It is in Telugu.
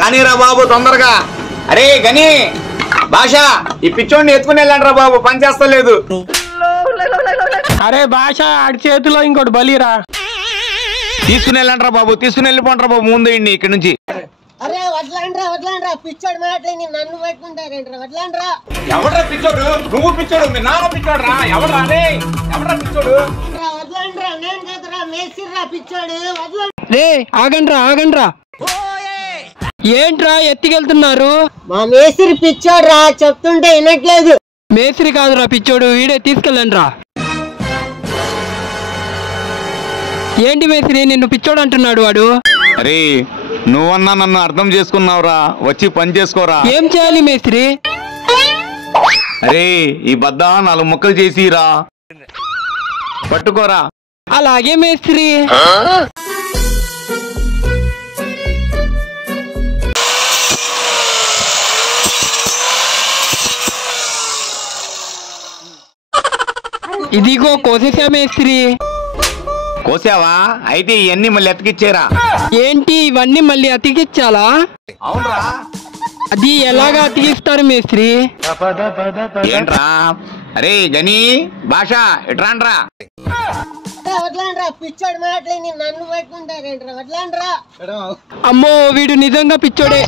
కానీ రా బాబు తొందరగా. అరే గని భాష ఈ పిచ్చోడిని ఎత్తుకుని వెళ్ళండి రా బాబు, పని చేస్తలేదు. అరే భాష ఆడి చేతిలో ఇంకోటి బలిరా. తీసుకుని వెళ్ళండి రా బాబు, తీసుకుని వెళ్ళిపోండి బాబు ముందు ఇక్కడి నుంచి. అరే వదలండ్రా పిచ్చోడు మాటని నన్ను పెట్టుకుంటారేంట్రా, వదలండ్రా. ఎవడ్రా పిచ్చోడు? నువ్వు పిచ్చోడు, మీ నాన్న పిచ్చోడు రా. ఎవడ్రా రే? ఎవడ్రా పిచ్చోడు? వదలండ్రా, నేను కదరా మేసిర్రా పిచ్చోడు, వదలండి. రే ఆగండ్రా. ఏంట్రా ఎత్తికెళ్తున్నారు? మా మేసిరి పిచ్చోడు రా, చెప్తుంటే వినట్లేదు. మేస్త్రి కాదురా పిచ్చోడు, వీడే తీసుకెళ్ళండి రా. ఏంటి మేస్త్రి నిన్ను పిచ్చోడు అంటున్నాడు వాడు? అరే నువ్వన్నా నన్ను అర్థం చేసుకున్నావురా, వచ్చి పని చేసుకోరా. ఏం చేయాలి మేస్త్రి? అరే ఈ బద్ద 4 ముక్కలు చేసిరా, పట్టుకోరా. అలాగే మేస్త్రి. ఇదిగో కోసేసా మేస్త్రి. కోసావా? అయితే ఇవన్నీ మళ్ళీ ఎత్తికిచ్చేరా. ఏంటి ఇవన్నీ మళ్ళీ అతికిచ్చాలా? అవునరా. అది ఎలాగా అతికిస్తారు మేస్త్రి? ఏంట్రా? అరే గని భాష ఇట్రాండ్రా. వదలండ్రా, పిచ్చోడు మాటని నన్ను పెట్టుకుంటారేంట్రా, వదలండ్రా. అమ్మో వీడు నిజంగా పిచ్చోడే.